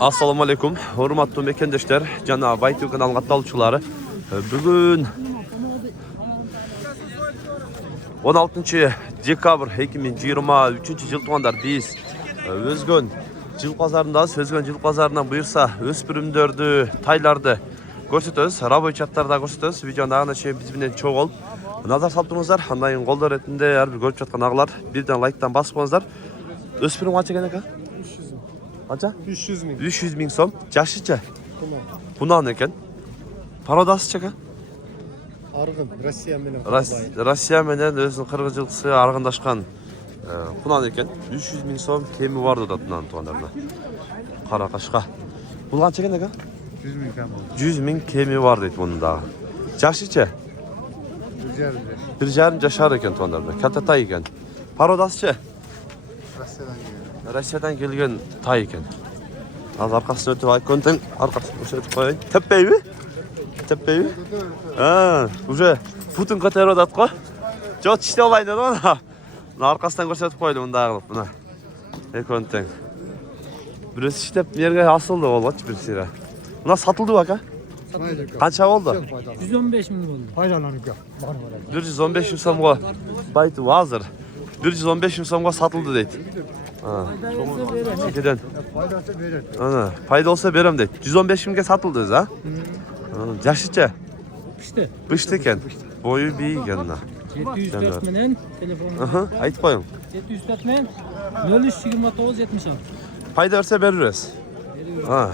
Assalamu alaikum. Hormatly mekendeşler, jana Baytu kanalına katılçılары. Bugün 16 dekabr 2023 yıl tuğanдар biz Özgön Jıl pazarındayız. Özgön Jıl pazarından buyursa öspürümdörдү, taylardı көрсөтөбүз, рабочаттарды көрсөтөбүз. Видеону дагы чейин биз менен чогуу болуп назар салыптыңыздар. Андан колдор ретинде ар бир көрүп жаткан агалар бирден лайктан басып коюңуздар. Өспүрүм канча экен ака? 300 мың. Канча? 300 мың. 300 миң сом. Жашыча? Кунан. Кунан экен. Пародасы чака? Арғын, Россия менен. Россия менен өзүнүн кыргыз жылкысы аргындашкан кунан экен. 300 миң сом кеми бар деп атынан туугандарына. Кара кашка. Бул канча экен ака? 100 мың кем. 100 миң кеми бар дейт мунун дагы. Жашыча? 1,5 жашар экен туугандарына. Ката тай экен. Пародасыча? Россиядан келген тай екен. Аз арқасын өтіп айконтен арқасын өтіп қойын. Теппейбі? Теппейбі? Уже путын көтеріп отат қой. Жоқ, тиште олайын деді оны. Арқасынан көрсетіп қойды мұнда ағылып мұна. Айконтен. Біресі іштеп мерге асылды олғач бір сирі. Мұна сатылды бака? Қанша болды? 115 мың болды. Пайдаланып 115 мың сомға байту азыр. 115 мың сомға сатылды дейді. Çekeden. Пайдасы береді. Ana, payda olsa verem de. 115 ming'e satıldı ha? Yaşıca. İşte. Bıştı eken. Boyu bir yanına. 704 menen telefonu. Aha, ayıt koyun. 704 men 0329 76. Payda verse veririz. Ha.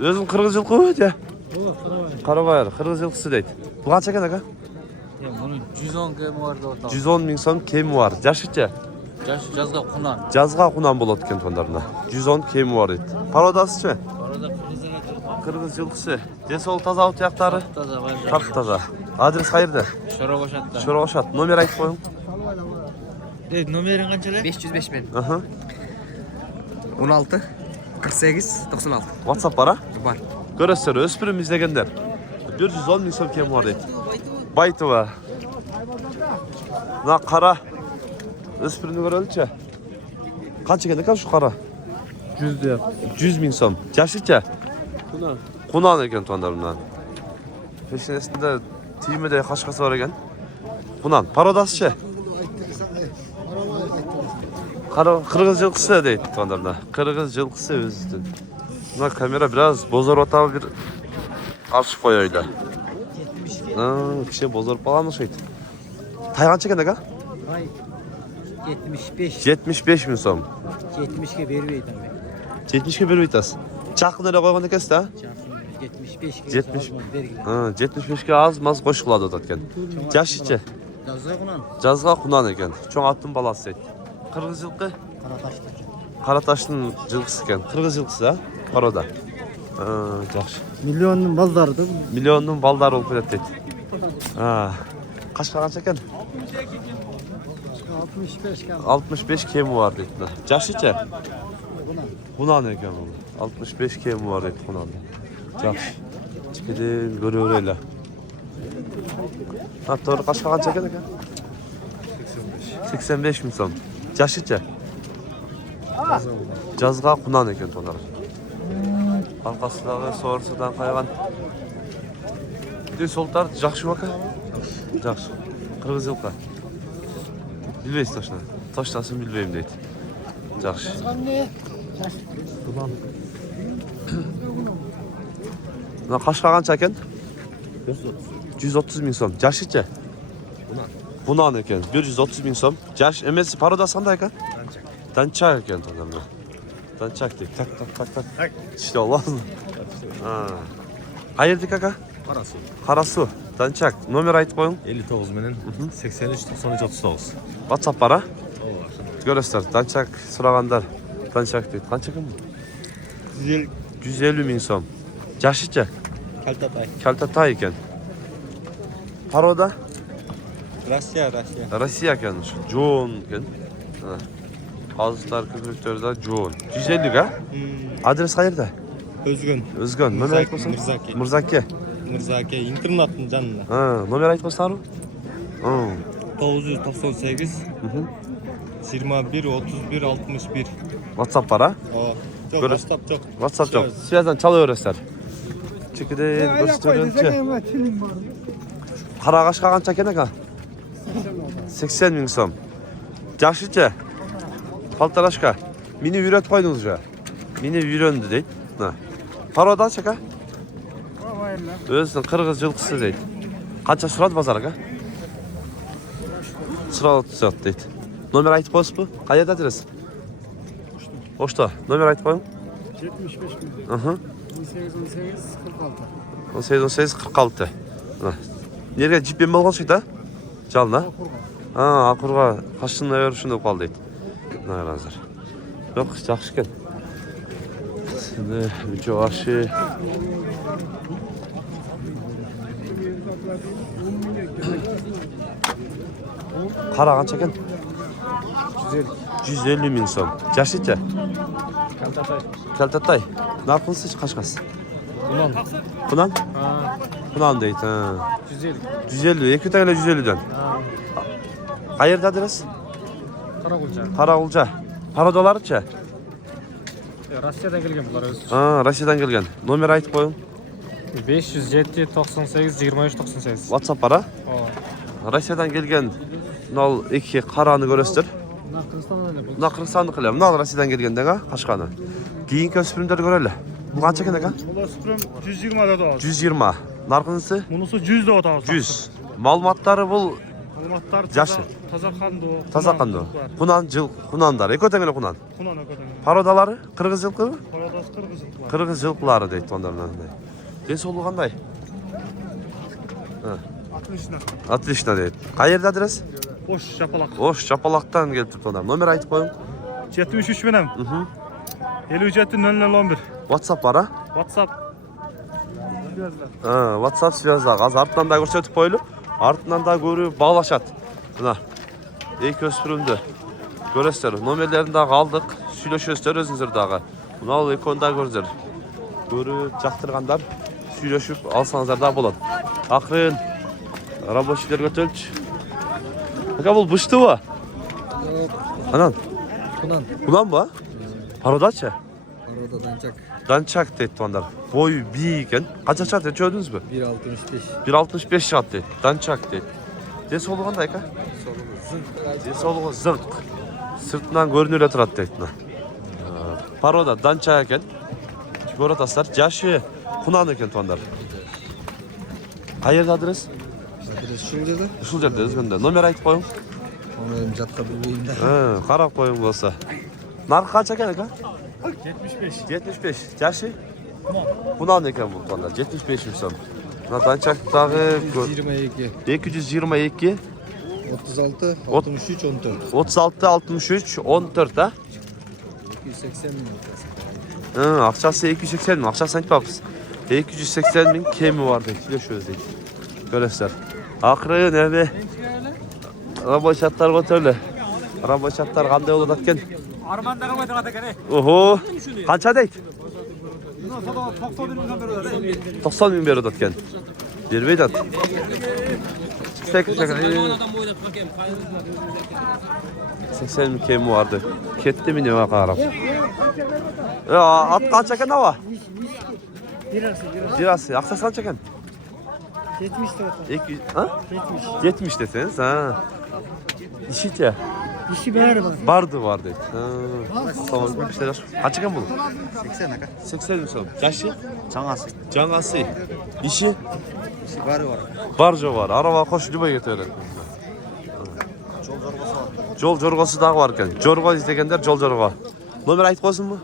Özüm kırgız yılkı mı ya? O, Karabayır. Karabayır, kırgız yılkısı değil. Bu kaç eken aga? Ya bunun 110 km vardı orada. 110 ming som kemi var. Yaşıca. Жазга кунан. Жазга кунан болот экен тондарына. 110 кеми бар дейт. Пародасы чы? Арада Кыргыз жылкысы. Десол таза тияктары. таза бар. Таптаза. Адрес кайерде? Шоробашатта. Шоробашат. Номер айтып коюң. Номерин канчале? 505 мен. Aha. 16 48 96. WhatsApp бар, а? Бар. Көрөсүздөр, өспүрүм издегендер. 110 миң сом кем бар дейт. Байтова. Мына кара өспүрүмдү көрөлүчү. Канча экен экен ушу кара? 100 миң сом. Жашыча? Кунан экен туугандар мына. Пешенесинде тиймеде кашкасы бар экен. Кунан. Пародасычы? Кыргыз жылкысы дейт туугандар. Кыргыз жылкысы өзүнүн. Мына камера biraz bozorуп атабы бир алышып коёйлу. Киши bozоруп калган окшойт. Тай канча экен ага? 75. 75 миң сом. 70'e vermeydim ben. 70'e бербейт аз. Чакын эле койгон экенсиз да? 75'e 70. 75'ke аз маз кошулат атат экен. Жашычы? Жазга кунан. Жазга кунан экен. Чоң аттын баласы дейт. Кыргыз жылкы? Караташтын жылкысы экен. Кыргыз жылкысы, а? Парода. Жакшы. Миллионның балдары да. Миллиондун балдары болуп кетет дейт. Кашка канча экен? 65 кем. 65 kemi var deyit. Жашычы? Кунан экен бул. 65 kemi var deyit кунанда. Жакшы. Чекеден көрө берели. Туура кашка канча экен экен? 85 миң сом. Жашычы? Жазга кунан экен тонар. Аркасындагы соорусудан кайган. Солтар жакшы бака? Жакшы. Кыргыз жылкы. Билбейсиз точно. Точносын билбейм дейт. Жакшы. Мына кашка канча экен? 130 миң сом. Жашычы? Кунан экен. 130 миң сом. Жаш эмес пародасы кандай экен? Данчак экен тондар. Данчак дейт. Так. Иште албадым. Кайердик ака? Карасуу. Данчак. Номер айтып коюң. 59 менен 83 93 39. WhatsApp бар, а? Көрөсүздөр. Данчак сурагандар. Данчак дейт. Канча экен бул? 150 миң сом. Жашычы? Калтатай экен. Парода? Россия экен. Жоон экен. Азыктар, көкөктөр да жоон. 150 га? Адрес кайерде? Өзгөн. Номер айтып койсоң? Мырзаке. Интернаттын жанында. Номер айтып койсоңарбы? 998 21 31 61. WhatsApp бар, а? Yok, Göre- WhatsApp yok. WhatsApp yok. Svяздан çalıveresizler. Çekidен gösтерünче. Kara kaşka kança eкен aka? 80 ming so'm. Yaxshicha. Paltarashka. Meni uyratib qo'ydingiz ja. Meni uyrendi deydi. Na. Parodachi aka? O'zining qirg'iz yilqisi deydi. Qancha suradi bozor aka? Suradi deydi. Nomer aytib qo'yasizmi? Qayerda adres? Pochta. Nomer aytib qo'ying. 75 bin. Aha. 18 18 46. 18 Nereye cipem болған да? Жалына? Ақырға қашынна өрішінде қал дейді. Наразыр. Жоқ, жақсы екен. Сені мүче ашы. Қара қанша екен? 150 мың сом. Жашыйча? Калтатай. Нарқынсы қашқасы? Құнан? Құнан дейді. 150. Екі тәңелі 150-ден. Қайырда адрес? Қарағұлжа. Пародаларыча? Россиядан келген бұлар өзі. Россиядан келген. Номер айтып қойың. 507 98 23 98. WhatsApp бара? Россиядан келген. Мынау екі қараны көресіздер. Мына Қырғызстанды қылем. Мынау Россиядан келгенде қашқаны. Кейінгі өспірімдер көрелі. Бұл қанша екен екен? Бұл өспірім 120 да да. 120. Нарқынысы? Мұнысы 100 да отағыз. 100. Малыматтары бұл Малыматтар жашы. таза қанды. Таза қанды. Құнан жыл, құнандар. Екі өтеңелі құнан. Құнан өкөтен. Пародалары? Қырғыз жылқы? Парадас қырғыз жылқылар. Қырғыз жылқылары дейді ондардан. Денсаулығы қандай? Отлично дейді. Қай жерде адрес? Ош Жапалақ. Ош, Жапалақтан келіп тұрды ондар. Номер айтып қойың. 73 менен. 57 0011. WhatsApp бар, WhatsApp. WhatsApp связдағы. Аз артынан да көрсетіп қойылып, артынан да көріп бағлашады. Мына, екі өспірімді көресіздер. Номерлерін дағы алдық, сөйлешесіздер өзіңіздер дағы. Мынау екеуін да көрдіңіздер. Көріп, жақтырғандар, сөйлешіп алсаңыздар да болады. Ақырын, рабочийлер көтелші. Aka бұл бұшты ба? Анан? Құнан ба? Пародача? Paroda dançak. Данчак дейді туандар. Бойы бей екен. Қанша шығады дейді, көрдіңіз бе? 1.65. 1.65 шығады дейді. Данчак дейді. Денсаулығы қандай ака? Денсаулығы зыңқ. Сыртынан көрінер тұрады дейді. Парода данчак екен. Көретасыздар. Жашы құнан екен туандар. Қай жерде адрес? Adres şu dedi. Ушул жерде өзгөндө. Номер айтып қойың. Onu dedim catka bilmeyeyim de. Қарап қойың болса. Нарқы қанша екен ака? 75. 75. Жашы? Құнан екен бұл туандар. 75 сом. Мына данчактағы 22. 222 36 63 14. 36 63 14 а? 280 bin. Ақшасы 280 мың, ақшасын айтпаппыз. 280 мың кемі бар дейді, сөйлешөз дейді. Көресіздер. Ақырын әбе. Рабочаттар көтерлі. Рабочаттар қандай олады аткен? Армандаға қойдың екен. Охо, қанша дейді? 90 90 мың береді аткен. Бермейді ат. 80 мың кемі барды. Кетті мене қарап. Ат қанша екен ава? Жирасы. Ақшасы қанша екен? 70 lira. 70 deseniz ha. İşi de İşi ver bak. vardı dedi. Tamam bir şeyler. Kaç ekan bu? 80 aka. 80 mi son? Yaşı? Çangası. Canası. İşi? İşi var var. Barca var. Araba koş Любой getirir. Жол жорғасы дағы бар екен. Жорға іздегендер жол жорға. Номер айтып қойсын мы?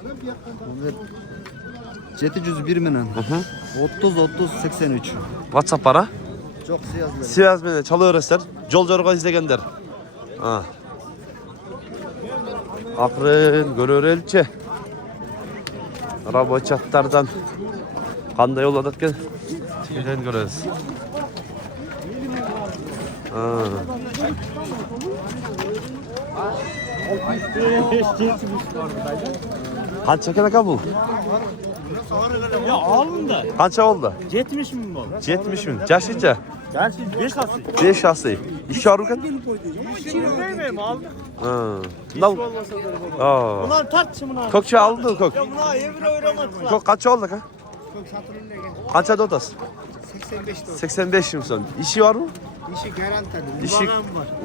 701 menen. 30 30 83. WhatsApp бар а? Çok siyazlı. Siyazменен чала өресіздер. Жол жорға іздегендер. Ақырын көререлче. Рабочаттардан қандай олады екен? Неден көресіз. Қанша екен ака бұл? Ya alın da. Қанша болды? 70 bin bu. 70 мың. Жашыйча? 5 asay. 2 arı ekan. Bilmeyim aldık. Ha. Nal. Aa. Ulan tartışın bunu. Kokça aldı kok. Ya buna evre öğrenmediler. Kok kaç oldu ka? Kaça dotas? 85 so'm. İşi var mı? İşi garantali. İşi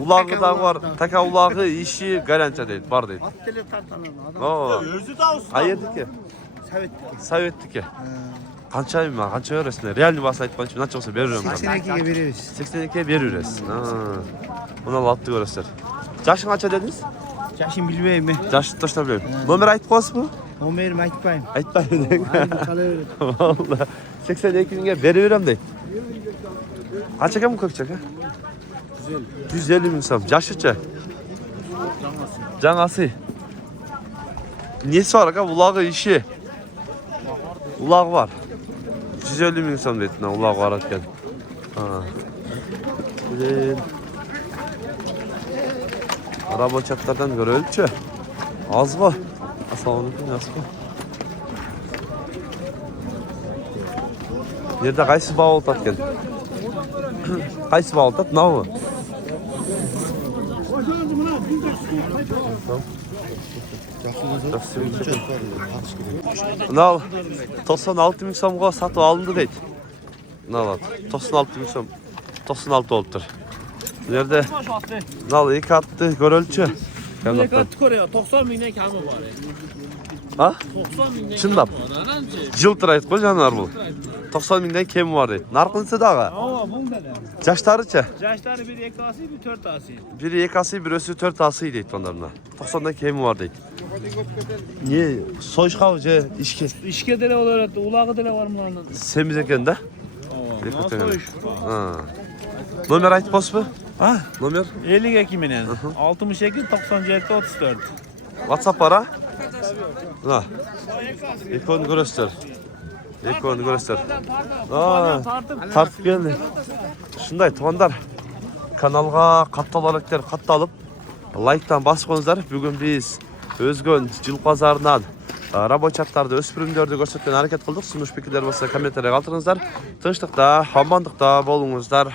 ulağı da var. Taka ulağı işi garanti değil, var değil. At dili tartalan adam. Oo. Özü de olsun. Ayerdiki. Sovetdiki. Qanchaymi, qancha berasizlar? Realni bas aytmoqchi, qancha bo'lsa beraveramiz. 82'ye veririz. 82 berverasiz. Ha. Buni olib ko'rasizlar. Yoshing qancha dedingiz? Yaşım bilmeyim. Yoshni tashlab bilmayman. Nomer aytib qo'yasizmi? Omerim aytmayım. Aytmayman. Aynı kalıyorum. Vallahi 82 mingga beraveram deydi. Qancha ekan bu ko'kcha aka? 150 ming so'm. Yoshicha? Jangasi. Nesi var aka? Ulağı işi. Ulağı var. 150 ming so'm deydi. Ulağı var ekan. Ha. Güzel. Araba çatlardan göre ölçü. Az mı? Assalomualaikum, yaxshimi? Yerda qaysi baho o'tadi ekan? Qaysi baho o'tadi? Navi. Nal 96 ming so'mga sotib olindi deydi. Nal 96 ming so'm. 96 bo'libdir. Bu yerda nal 2 attı görölçü. ko'rayapti. 90 mingdan kami bor. Ha? 90 mingdan. Chindab. Jiltiraydi qo'y janovar bu. 90 mingdan kemi bor deydi. Narxinsa daga. Ava bundalar. Yoshlaricha? Yoshlari biri 2 asi, biri 4 asi. Biri 2 asi, birisi 4 asi deydi bunlarına. 90dan kemi var deydi. Niye? Soyuşqa je ishga. İşke dele olarak ulağı dele var mı lan? Semiz ekan da. Ava. Nasıl iş? Ha. Nomer aytib qo'yasizmi? Ha? Nomer 52 minen. 62 97 34. WhatsApp var ha? Ha. Ekon görürsüz. Ekon görürsüz. Aa, tartib keldi. Shunday tuğanlar. Kanalga kattalarıklar kattalıp like'tan basıp qo'yingizlar. Bugun biz Özgön Jil Pazarından Rabochаттарды өспүрүмдөрдү көрсөткөн аракет кылдык. Сунуш пикирлер болсо комментария калтырыңыздар. Тынчтыкта, амандыкта болуңуздар.